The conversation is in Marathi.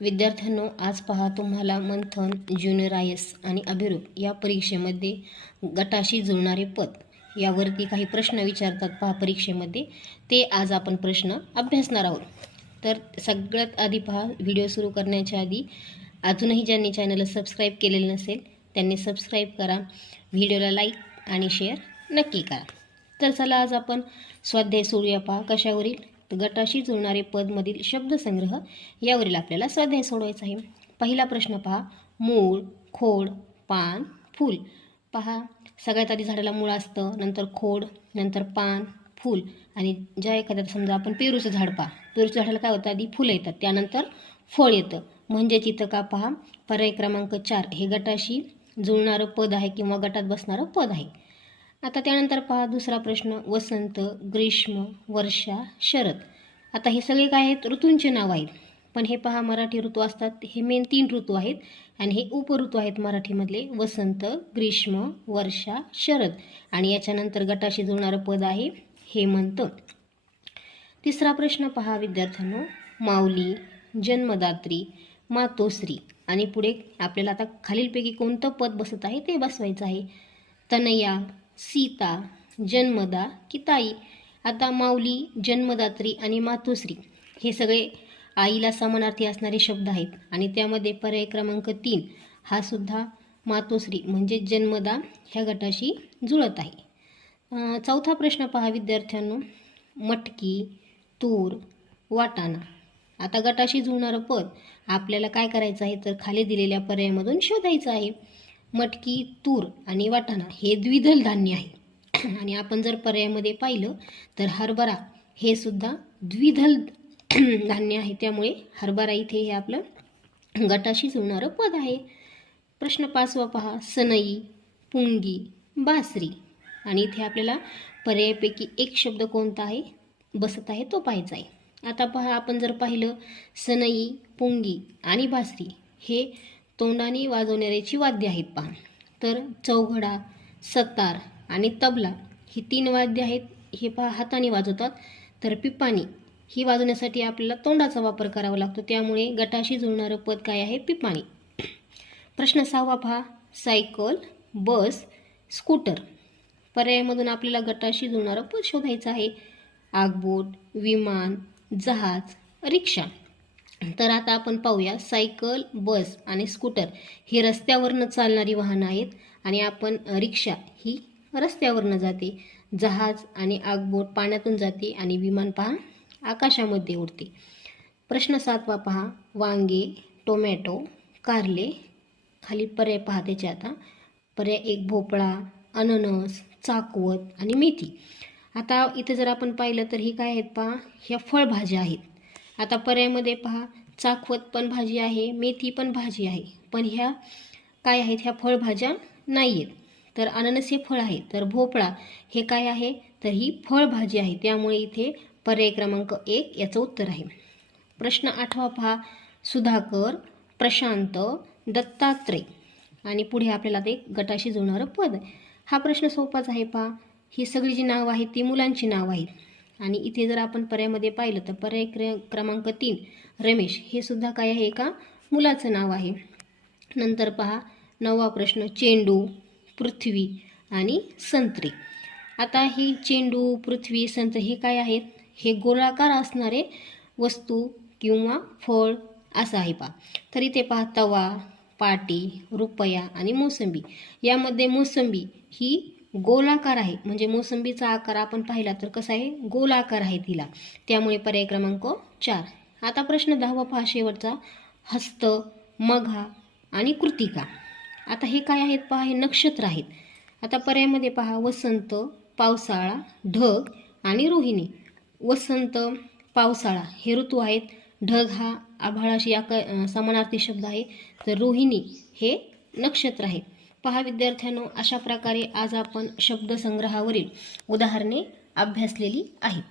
विद्यार्थ्यांनो आज पहा तुम्हाला मंथन ज्युनियर आय एस आणि अभिरूप या परीक्षेमध्ये गटाशी जुळणारे पद यावरती काही प्रश्न विचारतात पहा परीक्षेमध्ये. ते आज आपण प्रश्न अभ्यासणार आहोत. तर सगळ्यात आधी पहा व्हिडिओ सुरू करण्याच्या आधी अजूनही ज्यांनी चॅनलला सबस्क्राईब केलेलं नसेल त्यांनी सबस्क्राईब करा. व्हिडिओला लाईक आणि शेअर नक्की करा. तर चला आज आपण स्वाध्याय सोडूया पहा कशावरील? गटाशी जुळणारे पदमधील शब्दसंग्रह यावरील आपल्याला स्वाध्याय सोडवायचा आहे. पहिला प्रश्न पहा. मूळ खोड पान फूल. पहा. सगळ्यात आधी झाडाला मूळ असतं नंतर खोड नंतर पान फूल. आणि ज्या एखाद्या समजा आपण पेरूचं झाड पहा. पेरूच्या झाडाला काय होतं? आधी फुलं येतात. त्यानंतर फळ येतं. म्हणजेच इथं का पहा? पर्याय क्रमांक चार. हे गटाशी जुळणारं पद आहे किंवा गटात बसणारं पद आहे. आता त्यानंतर पहा दुसरा प्रश्न. वसंत ग्रीष्म वर्षा शरद. आता हे सगळे काय आहेत? ऋतूंचे नाव आहेत. पण हे पहा मराठी ऋतू असतात. हे मेन तीन ऋतू आहेत आणि हे उपऋतू आहेत मराठीमधले. वसंत ग्रीष्म वर्षा शरद. आणि याच्यानंतर गटाशी जुळणारं पद आहे हेमंत. तिसरा प्रश्न पहा विद्यार्थ्यांनो. माऊली जन्मदात्री मातोश्री. आणि पुढे आपल्याला आता खालीलपैकी कोणतं पद बसत आहे ते बसवायचं आहे. तनया सीता जन्मदा की ताई आता माऊली जन्मदात्री आणि मातोश्री हे सगळे आईला समानार्थी असणारे शब्द आहेत. आणि त्यामध्ये पर्याय क्रमांक तीन हा सुद्धा मातोश्री म्हणजे जन्मदा ह्या गटाशी जुळत आहे. चौथा प्रश्न पहा विद्यार्थ्यांनो. मटकी तूर वाटाणा. आता गटाशी जुळणारं पद आपल्याला काय करायचं आहे? तर खाली दिलेल्या पर्यायामधून शोधायचं आहे. मटकी तूर आणि वाटाणा हे द्विदल धान्य आहे. आणि आपण जर पर्यायामध्ये पाहिलं तर हरभरा हे सुद्धा द्विदल धान्य आहे. त्यामुळे हरभरा इथे हे आपलं गटाशी जुळणारं पद आहे. प्रश्न पाचवा पहा. सनई पुंगी बासरी. आणि इथे आपल्याला पर्यायापैकी एक शब्द कोणता आहे? बसत आहे तो पाहायचा आहे. आता पहा आपण जर पाहिलं सनई पुंगी आणि बासरी हे तोंडाने वाजवणाऱ्याची वाद्य आहेत पहा तर चौघडा सतार आणि तबला ही तीन वाद्य आहेत हे पहा हाताने वाजवतात. तर पिपाणी ही वाजवण्यासाठी आपल्याला तोंडाचा वापर करावा लागतो. त्यामुळे गटाशी जुळणारं पद काय आहे? पिपाणी प्रश्न सहावा पहा. Cycle bus scooter. पर्यायामधून आपल्याला गटाशी जुळणारं पद शोधायचं आहे. आगबोट विमान जहाज रिक्षा. तर आता आपण पाहूया. सायकल बस आणि स्कूटर ही रस्त्यावरनं चालणारी वाहनं आहेत आणि आपण रिक्षा ही रस्त्यावरनं जाते. जहाज आणि आगबोट पाण्यातून जाते आणि विमान पहा आकाशामध्ये उडते. प्रश्न सातवा पहा. वांगे टोमॅटो कारले खाली पर्याय पहा त्याचे आता. पर्याय एक भोपळा अननस चाकवत आणि मेथी. आता इथे जर आपण पाहिलं तर ही काय आहेत पहा ह्या फळभाज्या आहेत. आता पर्यायमध्ये पहा. चाकवत पण भाजी आहे मेथी पण भाजी आहे. पण ह्या काय आहेत? ह्या फळभाज्या नाही आहेत तर अननस हे फळ आहे. तर भोपळा हे काय आहे? तर ही फळभाजी आहे. त्यामुळे इथे पर्याय क्रमांक एक याचं उत्तर आहे. प्रश्न आठवा पहा. सुधाकर प्रशांत दत्तात्रय. आणि पुढे आपल्याला ते गटाशी जुळणारं पद. हा प्रश्न सोपाच आहे पहा. ही सगळी जी नावं आहेत ती मुलांची नावं आहेत. आणि इथे जर आपण पर्यायामध्ये पाहिलं तर पर्याय क्र क्रमांक तीन रमेश. हे सुद्धा काय आहे? एका मुलाचं नाव आहे. नंतर पहा नववा प्रश्न चेंडू पृथ्वी आणि संत्री. आता ही चेंडू पृथ्वी संत्र हे काय आहेत? हे गोलाकार असणारे वस्तू किंवा फळ असं आहे पहा. तरी ते पहा तवा पाटी रुपया आणि मोसंबी. यामध्ये मोसंबी ही गोलाकार आहे. म्हणजे मोसंबीचा आकार आपण पाहिला तर कसा आहे? गोलाकार आहे तिला. त्यामुळे पर्याय क्रमांक चार. आता प्रश्न दहावा पहा शेवटचा. हस्त मघा आणि कृतिका. आता हे काय आहेत पहा? हे नक्षत्र आहेत. आता पर्यायामध्ये पहा. वसंत पावसाळा ढग आणि रोहिणी. वसंत पावसाळा हे ऋतू आहेत. ढग हा आभाळाशी या अं, समानार्थी शब्द आहे. तर रोहिणी हे नक्षत्र आहे. पहा विद्यार्थ्यांनो अशा प्रकारे आज आपण शब्दसंग्रहावरील उदाहरणे अभ्यासलेली आहेत